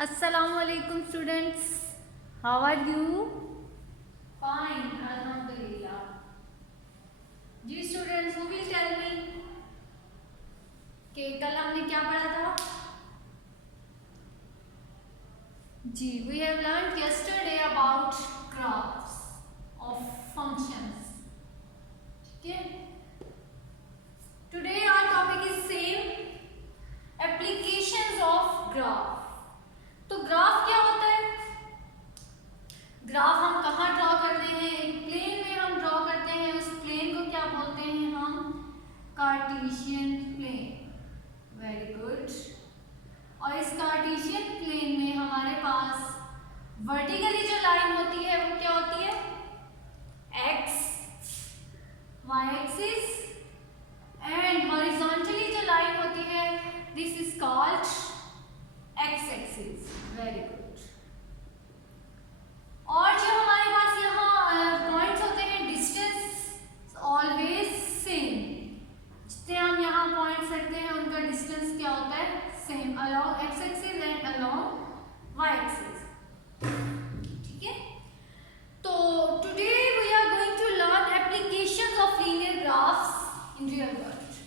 Assalamualaikum students. How are you? Fine, Alhamdulillah. Ji students, who will tell me कि कल हमने क्या पढ़ा था? जी, we have learned yesterday about graphs of functions. ठीक है? Today our topic is same, applications of graph. तो graph क्या होता है? ग्राफ हम कहाँ ड्रॉ करते हैं? एक प्लेन में हम ड्रॉ करते हैं। उस प्लेन को क्या बोलते हैं हम? Cartesian plane. Very good. और इस कार्टेशियन प्लेन में हमारे पास वर्टिकली जो लाइन होती है वो क्या होती है? X Y axis, and horizontally जो लाइन होती है this is called X axis. Very good. और जो हमारे पास यहाँ पॉइंट्स होते हैं, डिस्टेंस ऑलवेज सेम। जितने हम यहाँ पॉइंट्स रखते हैं उनका डिस्टेंस क्या होता है? Same along X axis and along Y axis. ठीक है। तो today we are going to learn applications of linear graphs in real world.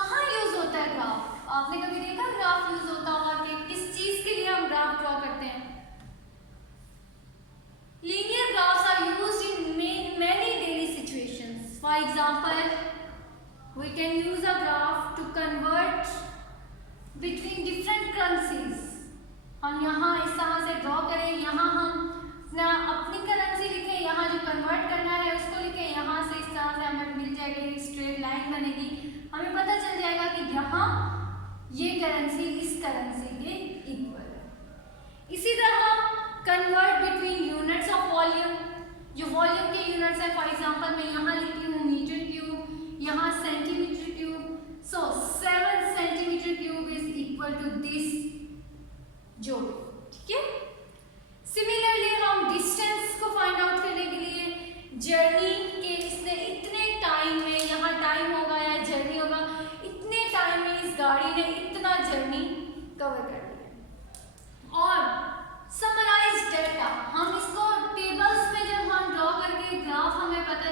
कहाँ यूज होता है ग्राफ? आपने कभी देखा ग्राफ यूज होता होगा कि किस चीज के लिए हम ग्राफ ड्रॉ करते हैं? Linear graphs are used in many daily situations. For example, we can use a graph to convert between different currencies. हम यहाँ इस तरह से ड्रॉ करें, यहाँ हम अपनी करेंसी लिखें, यहाँ जो कन्वर्ट करना है उसको लिखें, यहाँ से इस तरह से हमें मिल जाएगी, एक स्ट्रेट लाइन बनेगी। हमें पता चल जाएगा कि यहाँ ये करेंसी इस करेंसी के इक्वल है। इसी तरह convert between units of volume, जो वॉल्यूम के यूनिट्स है, फॉर एग्जांपल मैं यहाँ लिखती हूँ मीटर क्यूब, यहाँ centimetre cube. So 7 centimetre cube is equal to this जोड़। ठीक है। सिमिलरली हम डिस्टेंस को फाइंड आउट करने के लिए जर्नी के इसने इतने टाइम में, यहाँ टाइम होगा या जर्नी होगा, इतने टाइम में इस गाड़ी ने इतना जर्नी कवर कर लिया। और समराइज डेटा, हम इसको टेबल्स में जब हम ड्रॉ करके ग्राफ हमें पता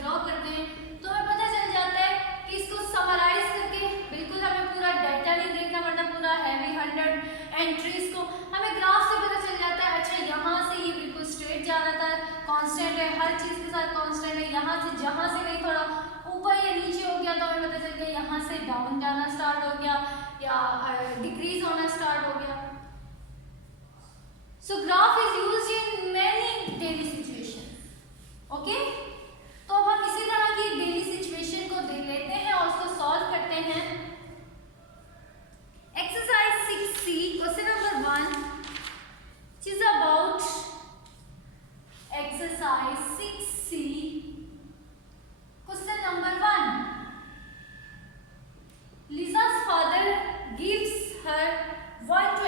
ड्रॉ करते हैं तो हमें पता चल जाता है कि इसको समराइज करके, बिल्कुल हमें पूरा डेटा नहीं देखना पड़ता, पूरा हैवी 100 एंट्रीज को हमें ग्राफ से पता चल जाता है। अच्छा, यहाँ से ये बिल्कुल स्ट्रेट जा रहा था, कांस्टेंट है, हर चीज के साथ कांस्टेंट है। यहाँ से जहाँ से नहीं थोड़ा ऊपर या नीचे हो गया तो हमें पता चल गया यहाँ से डाउन जाना स्टार्ट हो गया या डिक्रीज होना स्टार्ट हो गया। So graph is used in many daily situations. Okay? तो अब हम इसी तरह की डेली सिचुएशन को देख लेते हैं और उसको सॉल्व करते हैं। Exercise 6C, question number 1, which is about exercise 6C, question number 1. Lisa's father gives her 1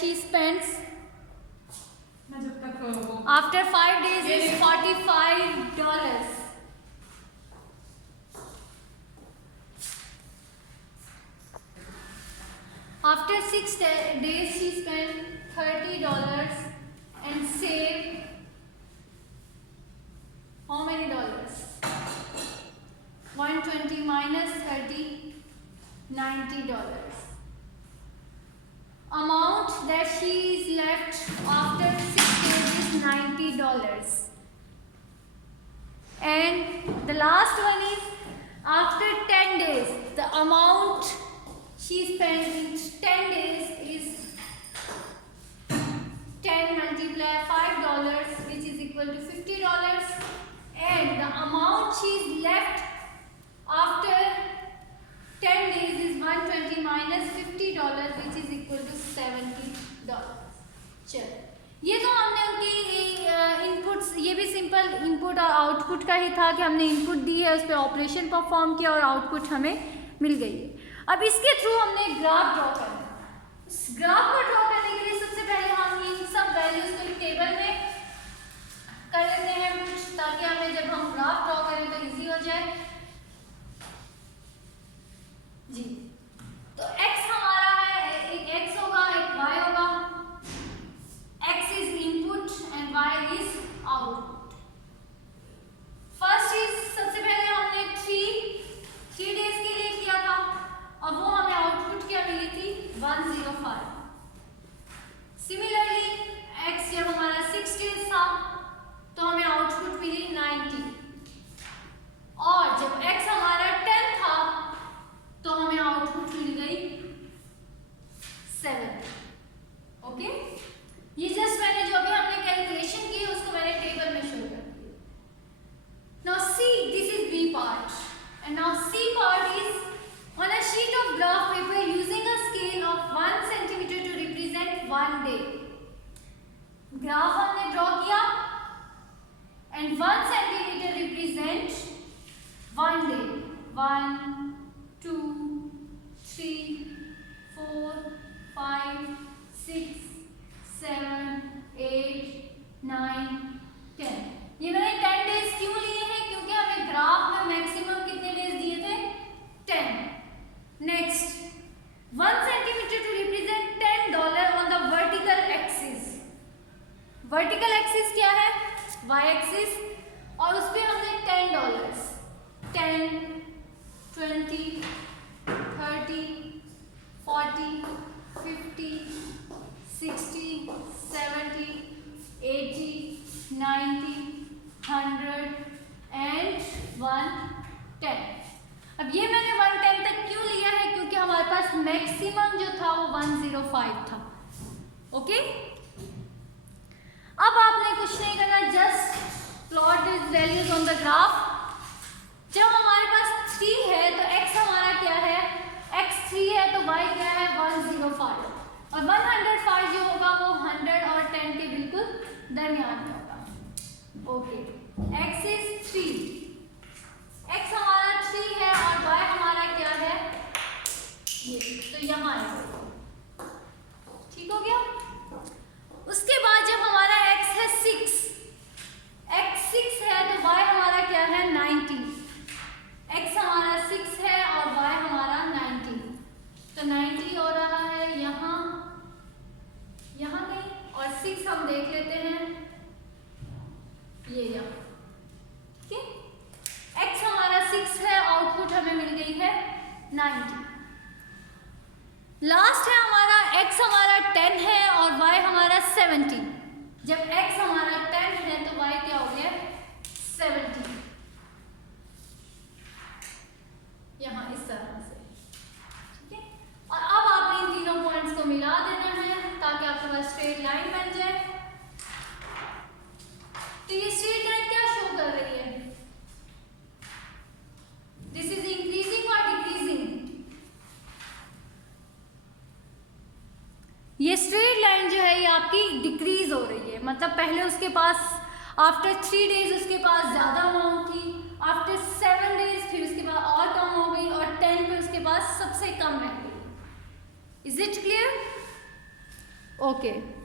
she spends जब तक after 5 days is $45. After 6 days she spent $30 and save how many dollars? 120 minus 30, $90. Amount that she is left after 6 days is $90. And the last one is after 10 days, the amount she spent in 10 days is 10 multiply $5, which is equal to $50. And the amount she is left after 10 days is 120 minus $50, which is equal to $70. चलो, ये तो हमने उनकी inputs, ये भी simple input और output का ही था कि हमने इनपुट दी है, उस पर ऑपरेशन परफॉर्म किया और आउटपुट हमें मिल गई है। अब इसके थ्रू हमने ग्राफ ड्रॉ करना है। इस ग्राफ को ड्रॉ करने के लिए सबसे पहले हम इन सब वैल्यूज को एक टेबल में कर लेते हैं कुछ, ताकि हमें जब हम ग्राफ ड्रॉ करें तो इजी हो जाए जी। तो x हमारा है, एक x होगा एक y होगा। x is input and y is output. First is सबसे पहले हमने 3 डेज के लिए किया था और वो हमें आउटपुट क्या मिली थी 105। सिमिलरली x जब हमारा 6 डेज था तो हमें आउटपुट मिली 90 और जब x हमारा 10 था तो हमें आउटपुट मिल गई 7। ओके, ये जस्ट मैंने जो भी हमने कैलकुलेशन की उसको मैंने टेबल में शो कर दिया। Now see, this is B part and now C part is on a sheet of graph paper using a scale of 1 centimeter to represent 1 day. Graph हमने ड्रॉ किया and 1 centimeter represent 1 day. 1, 2, 3, 4, 5, 6, 7, 8, 9, 10। ये मैंने 10 days क्यों लिए हैं? क्योंकि हमें graph में मैक्सिमम कितने डेज दिए थे? 10। Next, 1 centimeter to represent $10 on the vertical axis. Vertical axis क्या है? Y axis, और उस पे हमने $10, 10, 20, 30, 40, 50, 60, 70, 80, 90, 100 and 110। अब ये मैंने 110 तक क्यों लिया है? क्योंकि हमारे पास मैक्सिमम जो था वो 105 था। ओके, अब आपने कुछ नहीं करना, just plot this values on the graph. जब हमारे पास 3 है तो x हमारा क्या है? x 3 है तो y क्या है? 105 और 105 जो होगा वो 100 और 10 के बिल्कुल दरमियान में होगा। ओके, x इज 3, x हमारा 3 है और y हमारा क्या है? ये, तो यहाँ है। ठीक हो गया? उसके बाद जब हमारा x है 6, x 6 है तो y हमारा क्या है? 90। x हमारा 6 है और y हमारा 90, तो 90 हो रहा है यहाँ कहीं, और 6 हम देख लेते हैं ये यहाँ। ठीक है, x हमारा 6 है, आउटपुट हमें मिल गई है 90। लास्ट है हमारा x हमारा 10 है और y हमारा 70। जब x हमारा 10 है तो y क्या हो गया? 70। यहाँ इस तरह से। ठीक है, और अब आपने इन तीनों पॉइंट्स को मिला देना है ताकि आपके पास स्ट्रेट लाइन बन जाए। तो ये स्ट्रेट लाइन क्या शो कर रही है? दिस इज इंक्रीजिंग और डिक्रीजिंग। ये स्ट्रेट लाइन जो है ये आपकी डिक्रीज हो रही है, मतलब पहले उसके पास आफ्टर 3 डेज उसके पास ज़्यादा अमाउंट थी, आफ्टर 7 डेज फिर उसके बाद और कम हो गई और 10 पे उसके पास सबसे कम रह गई। Is it clear? Okay.